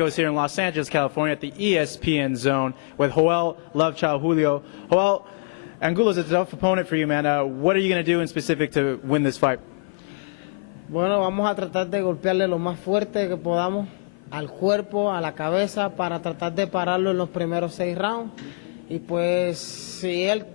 Marcos here in Los Angeles, California at the ESPN Zone with Joel Love Child Julio. Joel, Angulo's a tough opponent for you, man. What are you going to do in specific to win this fight? Bueno, vamos a tratar de golpearle lo más fuerte que podamos al cuerpo, a la cabeza, para tratar de pararlo en los primeros 6 rounds. Y pues, si él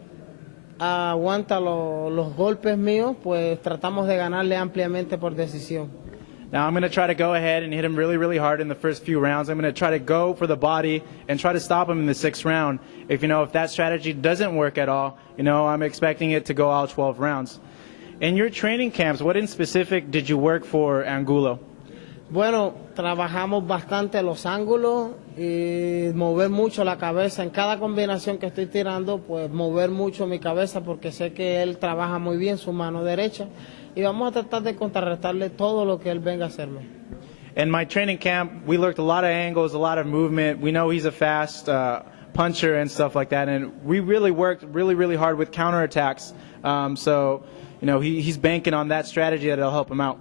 aguanta los golpes míos, pues tratamos de ganarle ampliamente por decisión. Now I'm going to try to go ahead and hit him really, really hard in the first few rounds. I'm going to try to go for the body and try to stop him in the 6th round. If that strategy doesn't work at all, I'm expecting it to go all 12 rounds. In your training camps, what in specific did you work for Angulo? Bueno, trabajamos bastante los ángulos y mover mucho la cabeza. En cada combinación que estoy tirando, pues mover mucho mi cabeza porque sé que él trabaja muy bien su mano derecha y vamos a tratar de contrarrestarle todo lo que él venga a hacerme. In my training camp, we looked a lot of angles, a lot of movement. We know he's a fast puncher and stuff like that, and we really worked really, really hard with counterattacks. So, he's banking on that strategy that'll help him out.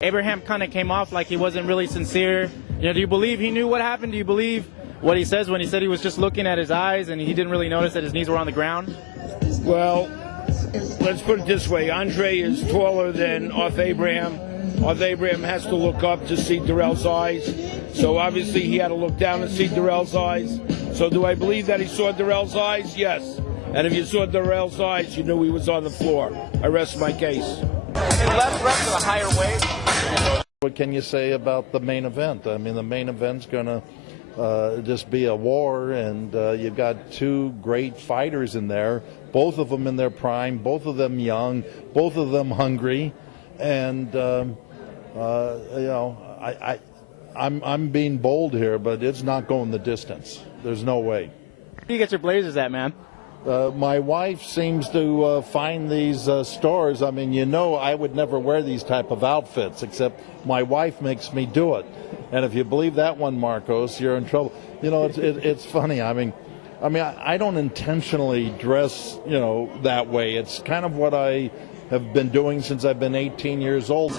Abraham kind of came off like he wasn't really sincere. Do you believe he knew what happened? Do you believe what he says when he said he was just looking at his eyes and he didn't really notice that his knees were on the ground? Well, let's put it this way. Andre is taller than Arth Abraham. Arth Abraham has to look up to see Darrell's eyes. So obviously he had to look down and see Darrell's eyes. So do I believe that he saw Darrell's eyes? Yes. And if you saw Darrell's eyes, you knew he was on the floor. I rest my case. Left reps at a higher weight. What can you say about the main event? I mean, the main event's going to just be a war, and you've got 2 great fighters in there, both of them in their prime, both of them young, both of them hungry, and I'm being bold here, but it's not going the distance. There's no way. Where do you get your blazers at, man? My wife seems to find these stores. I mean, I would never wear these type of outfits, except my wife makes me do it. And if you believe that one, Marcos, you're in trouble. It's funny. I mean, I don't intentionally dress, that way. It's kind of what I have been doing since I've been 18 years old.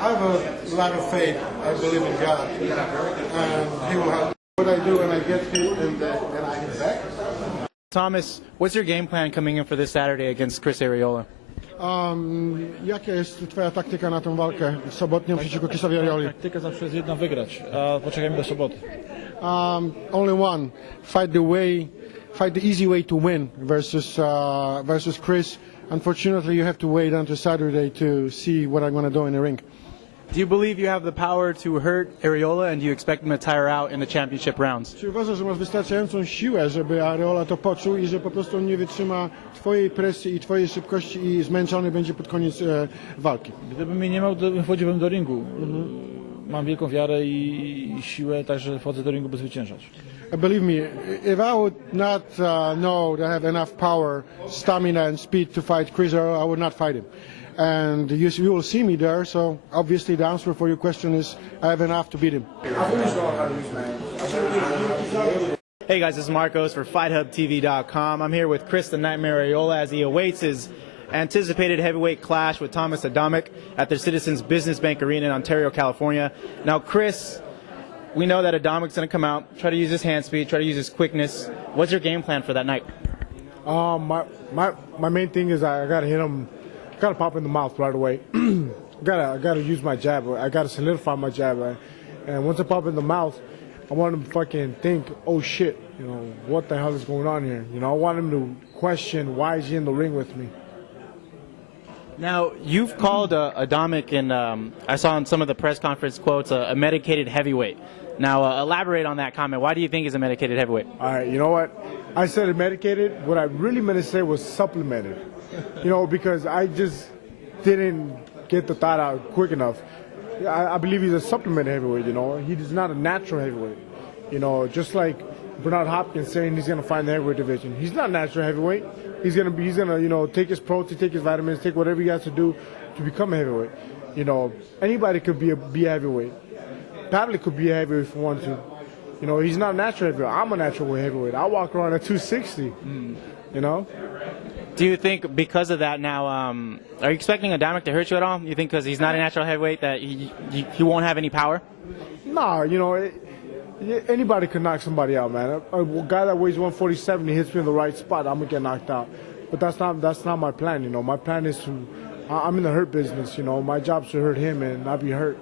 I have a lot of faith. I believe in God. And He will help what I do when I get hit and then I hit back. Thomas, what's your game plan coming in for this Saturday against Chris Arreola? Jaka jest twoja taktyka na tę walkę sobotnią przeciwko Chrisowi Arreoli? Taktyka zawsze jest jedna wygrać, a poczekajmy do soboty. Only one. Fight the easy way to win versus Chris. Unfortunately, you have to wait until Saturday to see what I'm going to do in the ring. Do you believe you have the power to hurt Arreola, and do you expect him to tire out in the championship rounds? Czy uważasz, że masz wystarczającą siłę, żeby Arreola to poczuł i że po prostu on nie wytrzyma twojej presji i twojej szybkości i zmęczony będzie pod koniec walki? Gdybym mnie nie miał, to wchodziłbym do ringu. Mam wielką wiarę i siłę, także wchodzę do ringu, by zwyciężać. Believe me, if I would not know that I have enough power, stamina and speed to fight Chris Arreola, I would not fight him. And you will see me there, so obviously the answer for your question is I have enough to beat him. Hey guys, this is Marcos for FightHubTV.com. I'm here with Chris the Nightmare Arreola as he awaits his anticipated heavyweight clash with Tomasz Adamek at the Citizens Business Bank Arena in Ontario, California. Now, Chris, we know that Adamek's going to come out, try to use his hand speed, try to use his quickness. What's your game plan for that night? My main thing is I got to hit him, got to pop in the mouth right away. I got to use my jab. I got to solidify my jab. And once I pop in the mouth, I want him to fucking think, oh shit, what the hell is going on here? I want him to question why is he in the ring with me. Now, you've called Adamek, and I saw in some of the press conference quotes, a medicated heavyweight. Now, elaborate on that comment. Why do you think he's a medicated heavyweight? All right, you know what? I said medicated. What I really meant to say was supplemented. Because I just didn't get the thought out quick enough. I believe he's a supplemented heavyweight, He's not a natural heavyweight. Just like Bernard Hopkins saying he's going to find the heavyweight division. He's not a natural heavyweight. He's gonna take his protein, take his vitamins, take whatever he has to do to become a heavyweight. Anybody could be a heavyweight. Pavlik could be a heavyweight if he wanted to. You know, he's not a natural heavyweight. I'm a natural heavyweight. I walk around at 260. You know. Do you think because of that now, are you expecting Adamek to hurt you at all? You think because he's not a natural heavyweight that he won't have any power? Nah, you know, anybody could knock somebody out, man. A guy that weighs 147, he hits me in the right spot, I'm gonna get knocked out. But that's not my plan, you know. My plan is I'm in the hurt business, you know. My job's to hurt him and not be hurt.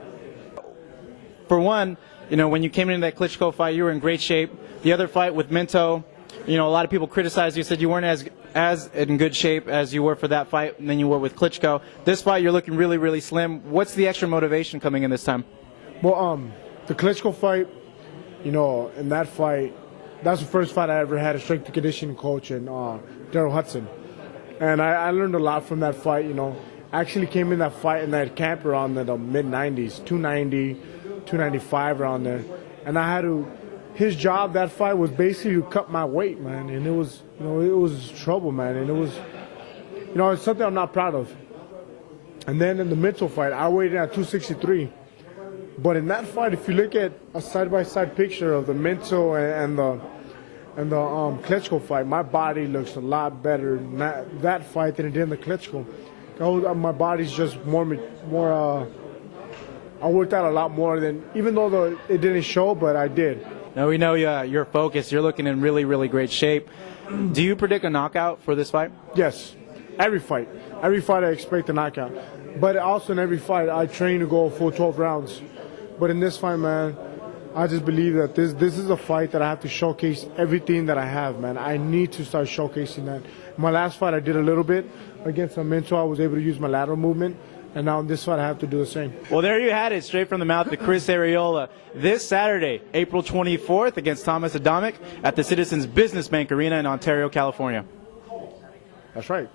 For one, you know, when you came into that Klitschko fight, you were in great shape. The other fight with Minto, you know, a lot of people criticized you, said you weren't as in good shape as you were for that fight than you were with Klitschko. This fight, you're looking really, really slim. What's the extra motivation coming in this time? Well, the Klitschko fight, you know, in that fight, that's the first fight I ever had a strength and conditioning coach in Daryl Hudson. And I learned a lot from that fight, you know. I actually came in that fight in that camp around the mid-90s, 290, 295 around there. And I had to, his job that fight was basically to cut my weight, man. And it was, you know, it was trouble, man. And it was, you know, it's something I'm not proud of. And then in the Minto fight, I weighed in at 263. But in that fight, if you look at a side-by-side picture of the Minto and the Klitschko fight, my body looks a lot better in that fight than it did in the Klitschko. My body's just more. I worked out a lot more than, even though it didn't show, but I did. Now we know you're focused. You're looking in really, really great shape. Do you predict a knockout for this fight? Yes, every fight. Every fight I expect a knockout. But also in every fight, I train to go full 12 rounds. But in this fight, man, I just believe that this is a fight that I have to showcase everything that I have, man. I need to start showcasing that. My last fight, I did a little bit against a Minto. I was able to use my lateral movement. And now in this fight, I have to do the same. Well, there you had it, straight from the mouth of Chris Arreola. This Saturday, April 24th, against Tomasz Adamek at the Citizens Business Bank Arena in Ontario, California. That's right.